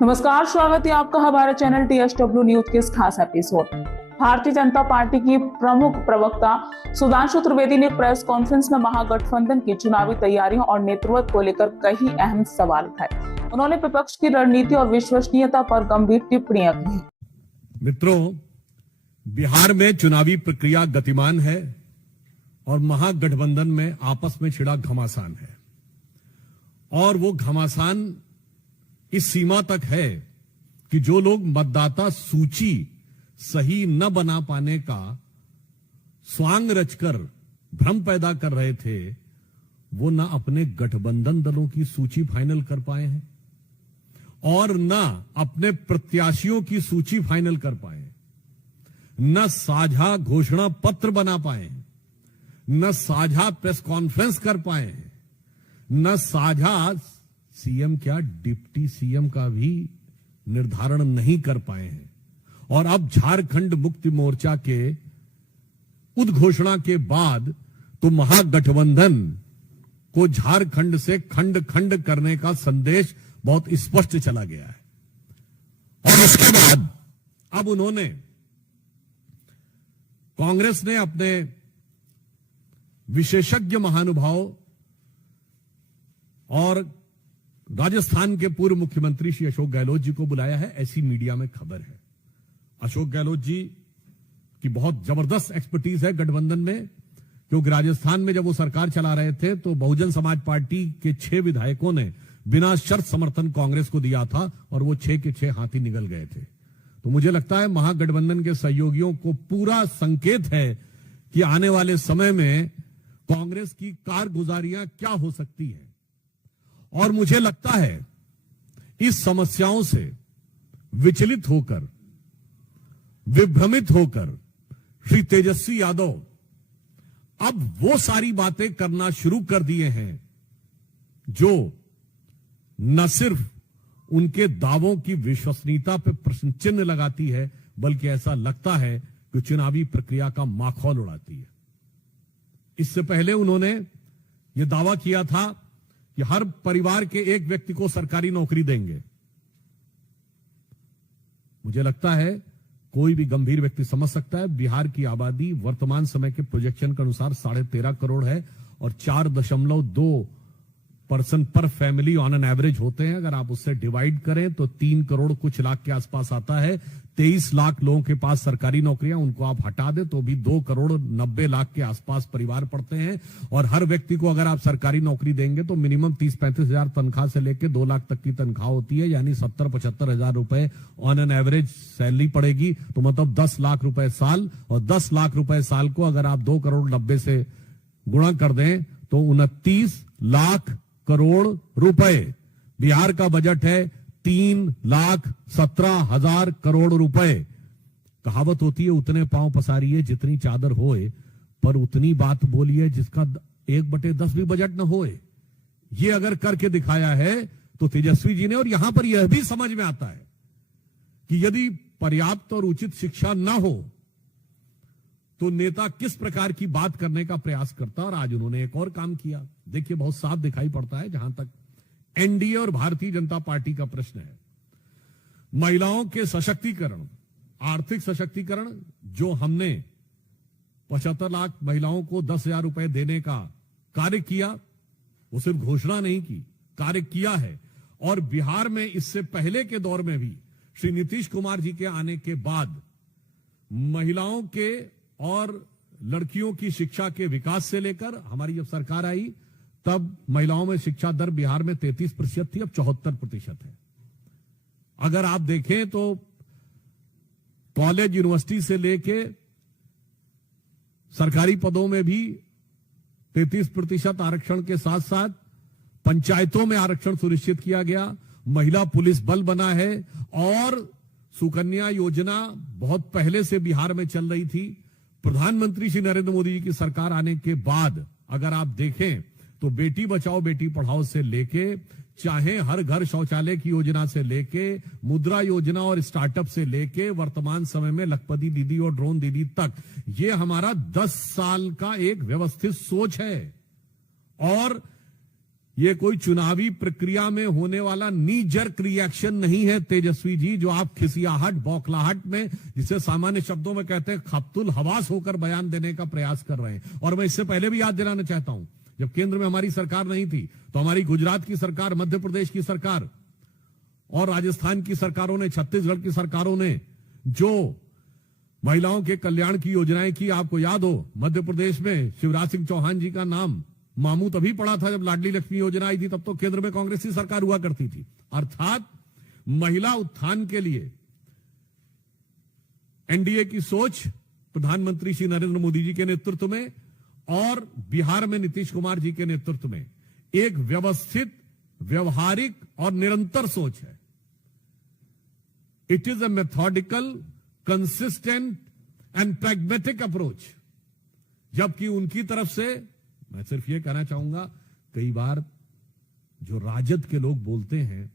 नमस्कार, स्वागत है आपका हमारे चैनल TSW न्यूज के इस खास एपिसोड। भारतीय जनता पार्टी की प्रमुख प्रवक्ता सुधांशु त्रिवेदी ने प्रेस कॉन्फ्रेंस में महागठबंधन की चुनावी तैयारियों और नेतृत्व को लेकर कई अहम सवाल उठाए। उन्होंने विपक्ष की रणनीति और विश्वसनीयता पर गंभीर टिप्पणियां की। मित्रों, बिहार में चुनावी प्रक्रिया गतिमान है और महागठबंधन में आपस में छिड़ा घमासान है, और वो घमासान इस सीमा तक है कि जो लोग मतदाता सूची सही न बना पाने का स्वांग रचकर भ्रम पैदा कर रहे थे, वो न अपने गठबंधन दलों की सूची फाइनल कर पाए हैं और न अपने प्रत्याशियों की सूची फाइनल कर पाए, न साझा घोषणा पत्र बना पाए, न साझा प्रेस कॉन्फ्रेंस कर पाए, न साझा सीएम क्या डिप्टी सीएम का भी निर्धारण नहीं कर पाए हैं। और अब झारखंड मुक्ति मोर्चा के उद्घोषणा के बाद तो महागठबंधन को झारखंड से खंड खंड करने का संदेश बहुत स्पष्ट चला गया है। और इसके बाद अब उन्होंने, कांग्रेस ने अपने विशेषज्ञ महानुभाव और राजस्थान के पूर्व मुख्यमंत्री श्री अशोक गहलोत जी को बुलाया है, ऐसी मीडिया में खबर है। अशोक गहलोत जी की बहुत जबरदस्त एक्सपर्टीज है गठबंधन में, क्योंकि राजस्थान में जब वो सरकार चला रहे थे तो बहुजन समाज पार्टी के 6 विधायकों ने बिना शर्त समर्थन कांग्रेस को दिया था और वो 6 के 6 हाथी निकल गए थे। तो मुझे लगता है महागठबंधन के सहयोगियों को पूरा संकेत है कि आने वाले समय में कांग्रेस की कारगुजारियां क्या हो सकती है। और मुझे लगता है इस समस्याओं से विचलित होकर, विभ्रमित होकर श्री तेजस्वी यादव अब वो सारी बातें करना शुरू कर दिए हैं जो न सिर्फ उनके दावों की विश्वसनीयता पर प्रश्न चिन्ह लगाती है, बल्कि ऐसा लगता है कि चुनावी प्रक्रिया का माखौल उड़ाती है। इससे पहले उन्होंने यह दावा किया था कि हर परिवार के एक व्यक्ति को सरकारी नौकरी देंगे। मुझे लगता है कोई भी गंभीर व्यक्ति समझ सकता है बिहार की आबादी वर्तमान समय के प्रोजेक्शन के अनुसार 13.5 करोड़ है और 4.2 पर्सन पर फैमिली ऑन एन एवरेज होते हैं। अगर आप उससे डिवाइड करें तो 3 करोड़ कुछ लाख के आसपास आता है। 23 लाख लोगों के पास सरकारी नौकरियां, उनको आप हटा दें तो भी 2 करोड़ 90 लाख के आसपास परिवार पड़ते हैं। और हर व्यक्ति को अगर आप सरकारी नौकरी देंगे तो मिनिमम 30-35 हजार तनख्वाह से लेकर 2 लाख तक की तनख्वाह होती है, यानी 70-75 हजार रुपए ऑन एन एवरेज सैलरी पड़ेगी। तो मतलब 10 लाख रुपए साल, और 10 लाख रुपए साल को अगर आप 2 करोड़ 90 से गुणा कर दें तो 29 लाख करोड़ रुपए। बिहार का बजट है 3,17,000 करोड़ रुपए। कहावत होती है उतने पांव पसारिए जितनी चादर होए, पर उतनी बात बोलिए जिसका 1/10 भी बजट न होए। ये अगर करके दिखाया है तो तेजस्वी जी ने। और यहां पर यह भी समझ में आता है कि यदि पर्याप्त और उचित शिक्षा न हो तो नेता किस प्रकार की बात करने का प्रयास करता। और आज उन्होंने एक और काम किया, देखिए बहुत साफ दिखाई पड़ता है। जहां तक एनडीए और भारतीय जनता पार्टी का प्रश्न है, महिलाओं के सशक्तिकरण, आर्थिक सशक्तिकरण, जो हमने 75 लाख महिलाओं को 10,000 रुपए देने का कार्य किया, वो सिर्फ घोषणा नहीं की, कार्य किया है। और बिहार में इससे पहले के दौर में भी श्री नीतीश कुमार जी के आने के बाद महिलाओं के और लड़कियों की शिक्षा के विकास से लेकर हमारी जब सरकार आई तब महिलाओं में शिक्षा दर बिहार में 33% थी, अब 74% है। अगर आप देखें तो कॉलेज यूनिवर्सिटी से लेके सरकारी पदों में भी 33% आरक्षण के साथ साथ पंचायतों में आरक्षण सुनिश्चित किया गया। महिला पुलिस बल बना है और सुकन्या योजना बहुत पहले से बिहार में चल रही थी। प्रधानमंत्री श्री नरेंद्र मोदी जी की सरकार आने के बाद अगर आप देखें तो बेटी बचाओ बेटी पढ़ाओ से लेके, चाहे हर घर शौचालय की योजना से लेके, मुद्रा योजना और स्टार्टअप से लेके वर्तमान समय में लखपति दीदी और ड्रोन दीदी तक, ये हमारा 10 साल का एक व्यवस्थित सोच है। और ये कोई चुनावी प्रक्रिया में होने वाला नी जर्क रिएक्शन नहीं है तेजस्वी जी, जो आप खिसियाहट बौखलाहट में, जिसे सामान्य शब्दों में कहते हैं खप्तुल हवास होकर बयान देने का प्रयास कर रहे हैं। और मैं इससे पहले भी याद दिलाना चाहता हूं, जब केंद्र में हमारी सरकार नहीं थी तो हमारी गुजरात की सरकार, मध्य प्रदेश की सरकार और राजस्थान की सरकारों ने, छत्तीसगढ़ की सरकारों ने जो महिलाओं के कल्याण की योजनाएं की, आपको याद हो मध्य प्रदेश में शिवराज सिंह चौहान जी का नाम मामू तभी पड़ा था जब लाडली लक्ष्मी योजना आई थी, तब तो केंद्र में कांग्रेस की सरकार हुआ करती थी। अर्थात महिला उत्थान के लिए एनडीए की सोच प्रधानमंत्री श्री नरेंद्र मोदी जी के नेतृत्व में और बिहार में नीतीश कुमार जी के नेतृत्व में एक व्यवस्थित, व्यवहारिक और निरंतर सोच है। It is a methodical, consistent and pragmatic approach. जबकि उनकी तरफ से मैं सिर्फ यह कहना चाहूंगा, कई बार जो राजद के लोग बोलते हैं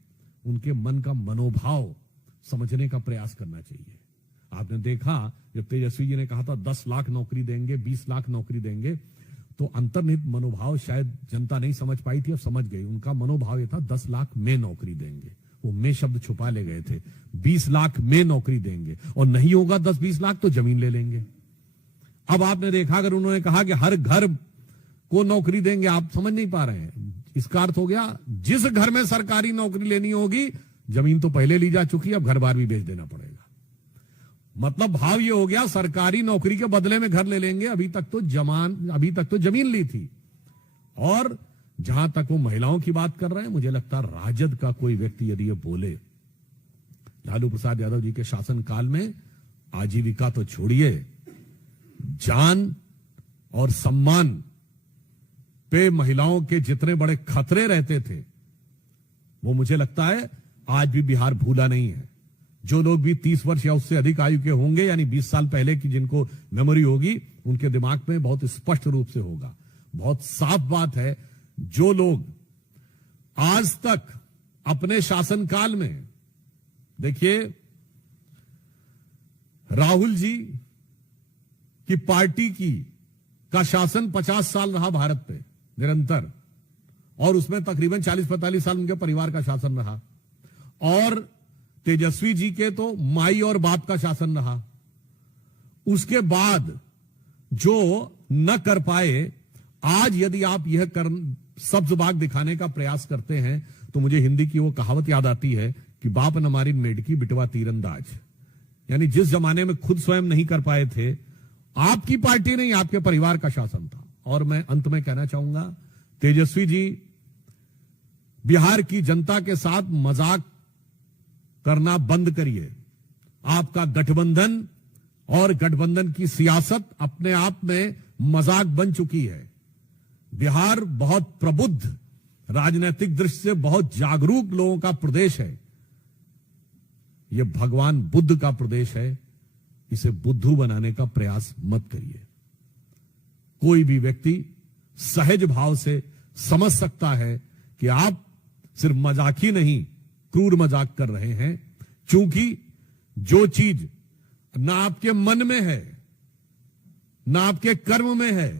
उनके मन का मनोभाव समझने का प्रयास करना चाहिए। आपने देखा जब तेजस्वी जी ने कहा था 10 लाख नौकरी देंगे, 20 लाख नौकरी देंगे, तो अंतर्निहित मनोभाव शायद जनता नहीं समझ पाई थी, अब समझ गई। उनका मनोभाव यह था 10 लाख में नौकरी देंगे, वो में शब्द छुपा ले गए थे। 20 लाख में नौकरी देंगे और नहीं होगा 10-20 लाख तो जमीन ले लेंगे। अब आपने देखा अगर उन्होंने कहा कि हर घर को नौकरी देंगे, आप समझ नहीं पा रहे हैं। इसका अर्थ हो गया जिस घर में सरकारी नौकरी लेनी होगी, जमीन तो पहले ली जा चुकी है, अब घर बार भी बेच देना पड़ेगा। मतलब भाव ये हो गया सरकारी नौकरी के बदले में घर ले लेंगे। अभी तक तो जमीन ली थी। और जहां तक वो महिलाओं की बात कर रहे हैं, मुझे लगता है राजद का कोई व्यक्ति यदि ये बोले, लालू प्रसाद यादव जी के शासनकाल में आजीविका तो छोड़िए, जान और सम्मान पे महिलाओं के जितने बड़े खतरे रहते थे, वो मुझे लगता है आज भी बिहार भूला नहीं है। जो लोग भी 30 वर्ष या उससे अधिक आयु के होंगे, यानी 20 साल पहले की जिनको मेमोरी होगी, उनके दिमाग में बहुत स्पष्ट रूप से होगा। बहुत साफ बात है, जो लोग आज तक अपने शासनकाल में, देखिए राहुल जी की पार्टी का शासन 50 साल रहा भारत पे निरंतर, और उसमें तकरीबन 40-45 साल उनके परिवार का शासन रहा। और तेजस्वी जी के तो माई और बाप का शासन रहा। उसके बाद जो न कर पाए, आज यदि आप यह सब्ज बाग दिखाने का प्रयास करते हैं, तो मुझे हिंदी की वो कहावत याद आती है कि बाप न मारी मेढकी बिटवा तीरंदाज। यानी जिस जमाने में खुद स्वयं नहीं कर पाए थे, आपकी पार्टी नहीं, आपके परिवार का शासन था। और मैं अंत में कहना चाहूंगा, तेजस्वी जी बिहार की जनता के साथ मजाक करना बंद करिए। आपका गठबंधन और गठबंधन की सियासत अपने आप में मजाक बन चुकी है। बिहार बहुत प्रबुद्ध, राजनीतिक दृष्टि से बहुत जागरूक लोगों का प्रदेश है। यह भगवान बुद्ध का प्रदेश है। इसे बुद्धू बनाने का प्रयास मत करिए। कोई भी व्यक्ति सहज भाव से समझ सकता है कि आप सिर्फ मजाक ही नहीं, क्रूर मजाक कर रहे हैं। क्योंकि जो चीज ना आपके मन में है, ना आपके कर्म में है,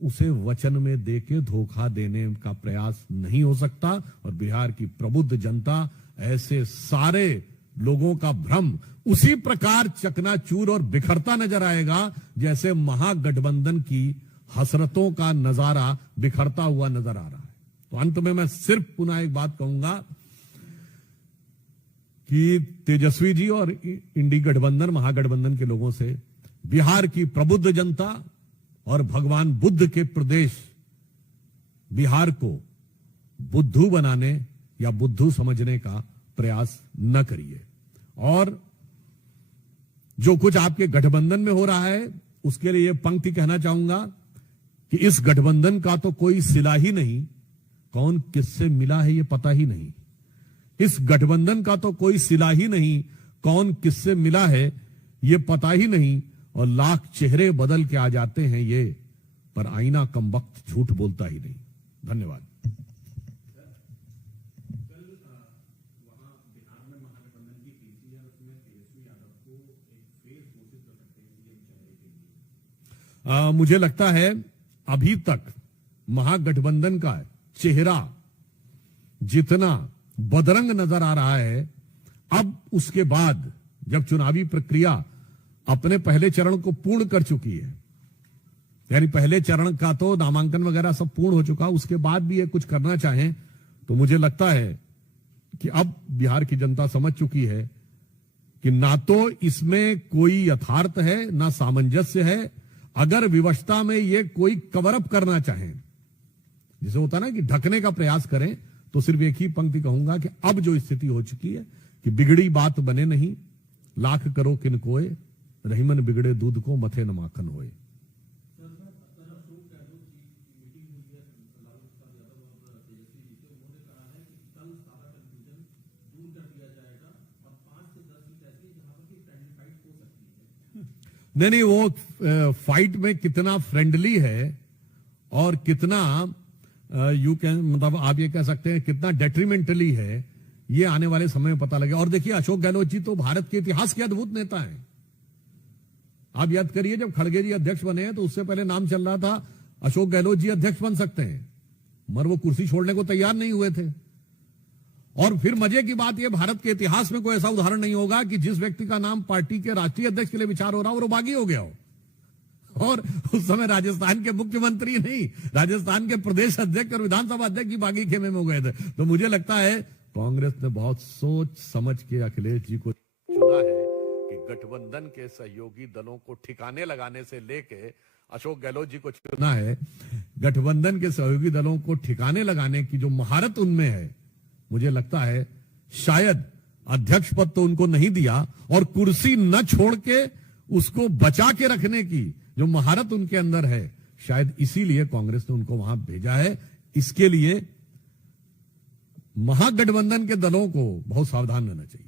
उसे वचन में देके धोखा देने का प्रयास नहीं हो सकता। और बिहार की प्रबुद्ध जनता ऐसे सारे लोगों का भ्रम उसी प्रकार चकनाचूर और बिखरता नजर आएगा जैसे महागठबंधन की हसरतों का नजारा बिखरता हुआ नजर आ रहा है। तो अंत में मैं सिर्फ पुनः एक बात कहूंगा कि तेजस्वी जी और इंडी गठबंधन, महागठबंधन के लोगों से बिहार की प्रबुद्ध जनता और भगवान बुद्ध के प्रदेश बिहार को बुद्धू बनाने या बुद्धू समझने का प्रयास न करिए। और जो कुछ आपके गठबंधन में हो रहा है, उसके लिए यह पंक्ति कहना चाहूंगा कि इस गठबंधन का तो कोई सिला ही नहीं, कौन किससे मिला है यह पता ही नहीं। इस गठबंधन का तो कोई सिला ही नहीं, कौन किससे मिला है यह पता ही नहीं। और लाख चेहरे बदल के आ जाते हैं ये, पर आईना कमबख्त झूठ बोलता ही नहीं। धन्यवाद। मुझे लगता है अभी तक महागठबंधन का चेहरा जितना बदरंग नजर आ रहा है, अब उसके बाद जब चुनावी प्रक्रिया अपने पहले चरण को पूर्ण कर चुकी है, यानी पहले चरण का तो नामांकन वगैरह सब पूर्ण हो चुका, उसके बाद भी ये कुछ करना चाहें तो मुझे लगता है कि अब बिहार की जनता समझ चुकी है कि ना तो इसमें कोई यथार्थ है ना सामंजस्य है। अगर विवशता में ये कोई कवर अप करना चाहें, जिसे होता ना कि ढकने का प्रयास करें, तो सिर्फ एक ही पंक्ति कहूंगा कि अब जो स्थिति हो चुकी है कि बिगड़ी बात बने नहीं, लाख करो किन कोय, रहीमन बिगड़े दूध को मथे न माखन होए। नहीं, वो फाइट में कितना फ्रेंडली है और कितना यू कैन मतलब आप ये कह सकते हैं कितना डेट्रीमेंटली है, ये आने वाले समय में पता लगेगा। और देखिए, अशोक गहलोत जी तो भारत के इतिहास के अद्भुत नेता हैं। आप याद करिए, जब खड़गे जी अध्यक्ष बने हैं तो उससे पहले नाम चल रहा था अशोक गहलोत जी अध्यक्ष बन सकते हैं, मगर वो कुर्सी छोड़ने को तैयार नहीं हुए थे। और फिर मजे की बात यह, भारत के इतिहास में कोई ऐसा उदाहरण नहीं होगा कि जिस व्यक्ति का नाम पार्टी के राष्ट्रीय अध्यक्ष के लिए विचार हो रहा हो वो बागी हो गया हो। और उस समय राजस्थान के मुख्यमंत्री नहीं, राजस्थान के प्रदेश अध्यक्ष और विधानसभा अध्यक्ष की बागी खेमे में हो गए थे। तो मुझे लगता है कांग्रेस ने बहुत सोच समझ के अखिलेश जी को चुना है कि गठबंधन के सहयोगी दलों को ठिकाने लगाने से लेके अशोक गहलोत जी को चुना है। गठबंधन के सहयोगी दलों को ठिकाने लगाने की जो महारत उनमें है, मुझे लगता है शायद अध्यक्ष पद तो उनको नहीं दिया, और कुर्सी न छोड़ के उसको बचा के रखने की जो महारत उनके अंदर है, शायद इसीलिए कांग्रेस ने उनको वहां भेजा है। इसके लिए महागठबंधन के दलों को बहुत सावधान रहना चाहिए।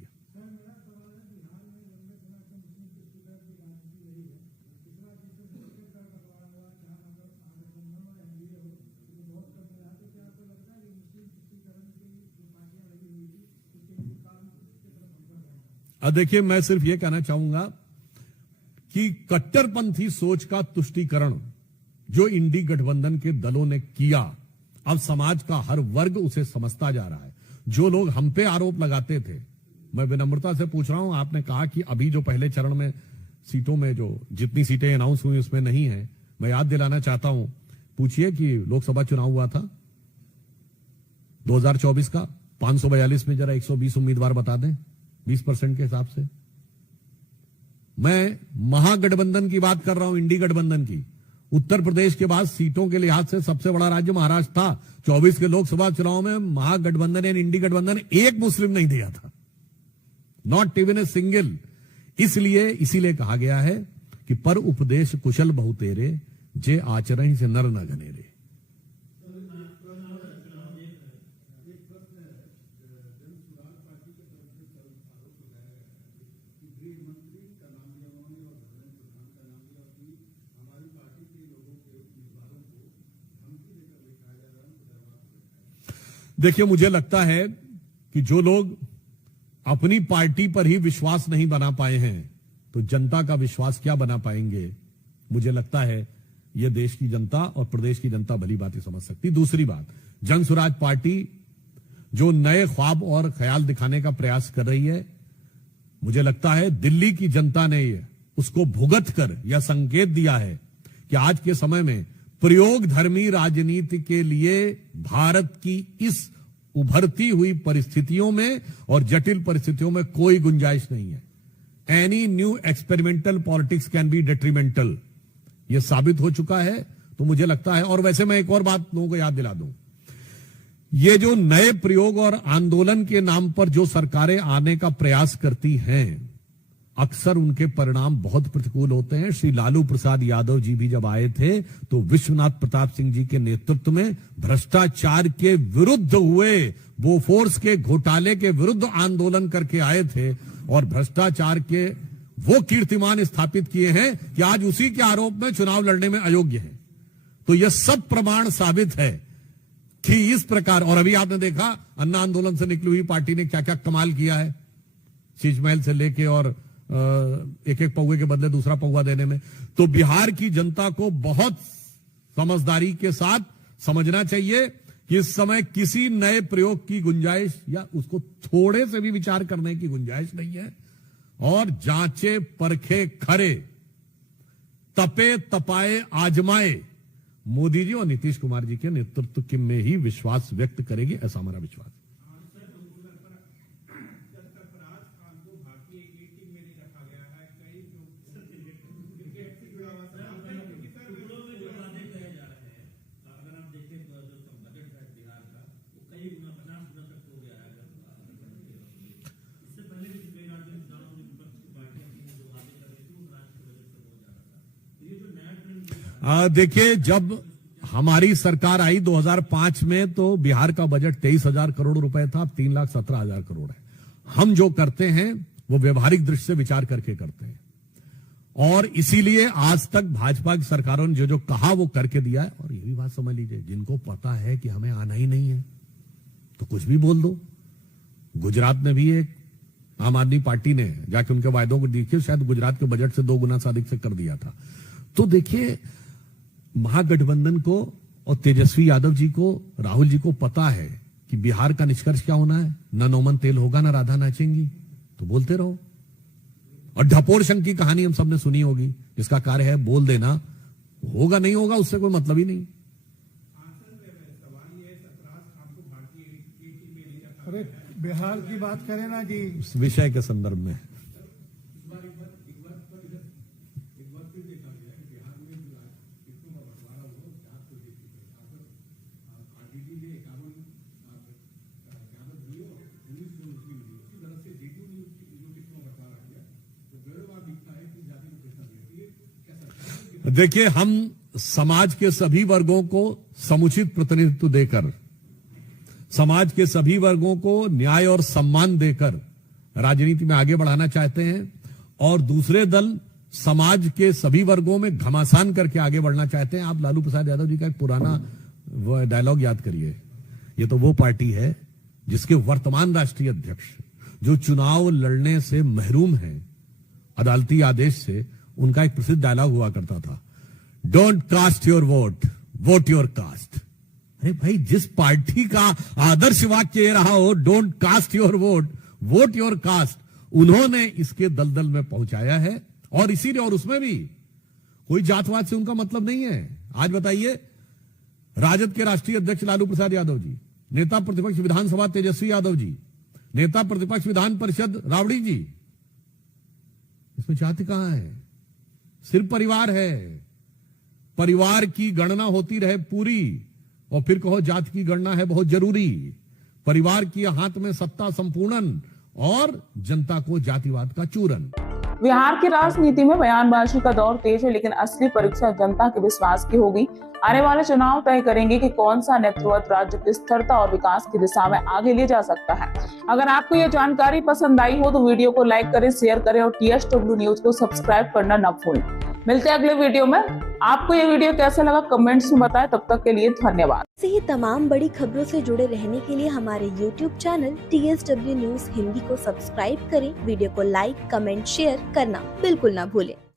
अब देखिए, मैं सिर्फ यह कहना चाहूंगा कि कट्टरपंथी सोच का तुष्टीकरण जो इंडी गठबंधन के दलों ने किया, अब समाज का हर वर्ग उसे समझता जा रहा है। जो लोग हम पे आरोप लगाते थे, मैं विनम्रता से पूछ रहा हूं, आपने कहा कि अभी जो पहले चरण में सीटों में जो जितनी सीटें अनाउंस हुई उसमें नहीं है, मैं याद दिलाना चाहता हूं, पूछिए कि लोकसभा चुनाव हुआ था 2024 का, 542 में जरा 120 उम्मीदवार बता दें 20% के हिसाब से। मैं महागठबंधन की बात कर रहा हूं, इंडी गठबंधन की। उत्तर प्रदेश के बाद सीटों के लिहाज से सबसे बड़ा राज्य महाराष्ट्र था। 24 के लोकसभा चुनाव में महागठबंधन यानी इंडी गठबंधन एक मुस्लिम नहीं दिया था, नॉट इवन ए सिंगल। इसीलिए कहा गया है कि पर उपदेश कुशल बहु तेरे, जे आचरण से नर न घनेरे। देखिए, मुझे लगता है कि जो लोग अपनी पार्टी पर ही विश्वास नहीं बना पाए हैं, तो जनता का विश्वास क्या बना पाएंगे। मुझे लगता है यह देश की जनता और प्रदेश की जनता भली बात ही समझ सकती। दूसरी बात, जन स्वराज पार्टी जो नए ख्वाब और ख्याल दिखाने का प्रयास कर रही है, मुझे लगता है दिल्ली की जनता ने उसको भुगत कर यह संकेत दिया है कि आज के समय में प्रयोग धर्मी राजनीति के लिए भारत की इस उभरती हुई परिस्थितियों में और जटिल परिस्थितियों में कोई गुंजाइश नहीं है। Any new experimental politics can be detrimental, यह साबित हो चुका है। तो मुझे लगता है, और वैसे मैं एक और बात लोगों को याद दिला दूं, ये जो नए प्रयोग और आंदोलन के नाम पर जो सरकारें आने का प्रयास करती हैं, अक्सर उनके परिणाम बहुत प्रतिकूल होते हैं। श्री लालू प्रसाद यादव जी भी जब आए थे तो विश्वनाथ प्रताप सिंह जी के नेतृत्व में भ्रष्टाचार के विरुद्ध हुए, बोफोर्स के घोटाले के विरुद्ध आंदोलन करके आए थे, और भ्रष्टाचार के वो कीर्तिमान स्थापित किए हैं कि आज उसी के आरोप में चुनाव लड़ने में अयोग्य है। तो यह सब प्रमाण साबित है कि इस प्रकार, और अभी आपने देखा अन्ना आंदोलन से निकली हुई पार्टी ने क्या क्या कमाल किया है, शीश महल से लेके और एक एक पौवे के बदले दूसरा पौवा देने में। तो बिहार की जनता को बहुत समझदारी के साथ समझना चाहिए कि इस समय किसी नए प्रयोग की गुंजाइश या उसको थोड़े से भी विचार करने की गुंजाइश नहीं है। और जांचे परखे खरे, तपे तपाए आजमाए मोदी जी और नीतीश कुमार जी के नेतृत्व में ही विश्वास व्यक्त करेगी, ऐसा हमारा विश्वास है। देखिए, जब हमारी सरकार आई 2005 में तो बिहार का बजट 23,000 करोड़ रुपए था, अब 3,17,000 करोड़ है। हम जो करते हैं वो व्यवहारिक दृष्टि से विचार करके करते हैं, और इसीलिए आज तक भाजपा की सरकारों ने जो जो कहा वो करके दिया है। और ये भी बात समझ लीजिए, जिनको पता है कि हमें आना ही नहीं है तो कुछ भी बोल दो। गुजरात में भी एक आम आदमी पार्टी ने जाके उनके वायदों को देखिए, शायद गुजरात के बजट से 2 गुना से अधिक से कर दिया था। तो देखिए, महागठबंधन को और तेजस्वी यादव जी को, राहुल जी को पता है कि बिहार का निष्कर्ष क्या होना है। न नौमन तेल होगा, न राधा नाचेंगी, तो बोलते रहो। और ढपोर शंख की कहानी हम सबने सुनी होगी, जिसका कार्य है बोल देना, होगा नहीं होगा उससे कोई मतलब ही नहीं। अरे बिहार की बात करें ना जी, इस विषय के संदर्भ में देखिए, हम समाज के सभी वर्गों को समुचित प्रतिनिधित्व देकर, समाज के सभी वर्गों को न्याय और सम्मान देकर राजनीति में आगे बढ़ाना चाहते हैं, और दूसरे दल समाज के सभी वर्गों में घमासान करके आगे बढ़ना चाहते हैं। आप लालू प्रसाद यादव जी का एक पुराना डायलॉग याद करिए। ये तो वो पार्टी है जिसके वर्तमान राष्ट्रीय अध्यक्ष, जो चुनाव लड़ने से महरूम है अदालती आदेश से, उनका एक प्रसिद्ध डायलॉग हुआ करता था, don't cast your vote, vote your caste. अरे भाई, जिस पार्टी का आदर्श वाक्य ये रहा हो, don't cast your vote, vote your caste, उन्होंने इसके दलदल में पहुंचाया है। और इसीलिए, और उसमें भी कोई जातवाद से उनका मतलब नहीं है। आज बताइए, राजद के राष्ट्रीय अध्यक्ष लालू प्रसाद यादव जी, नेता प्रतिपक्ष विधानसभा तेजस्वी यादव जी, नेता प्रतिपक्ष विधान परिषद राबड़ी जी, इसमें जाति कहां है? सिर्फ परिवार है। परिवार की गणना होती रहे पूरी, और फिर कहो जात की गणना है बहुत जरूरी। परिवार की हाथ में सत्ता संपूर्णन, और जनता को जातिवाद का चूरन। बिहार की राजनीति में बयानबाजी का दौर तेज है, लेकिन असली परीक्षा जनता के विश्वास की होगी। आने वाले चुनाव तय करेंगे कि कौन सा नेतृत्व राज्य की स्थिरता और विकास की दिशा में आगे ले जा सकता है। अगर आपको ये जानकारी पसंद आई हो तो वीडियो को लाइक करें, शेयर करें और TSW न्यूज को सब्सक्राइब करना न भूलें। मिलते हैं अगले वीडियो में। आपको ये वीडियो कैसा लगा कमेंट्स में बताएं। तब तक के लिए धन्यवाद। ऐसे ही तमाम बड़ी खबरों से जुड़े रहने के लिए हमारे YouTube channel TSW news Hindi को सब्सक्राइब करें। वीडियो को लाइक, कमेंट, शेयर करना बिल्कुल ना भूलें।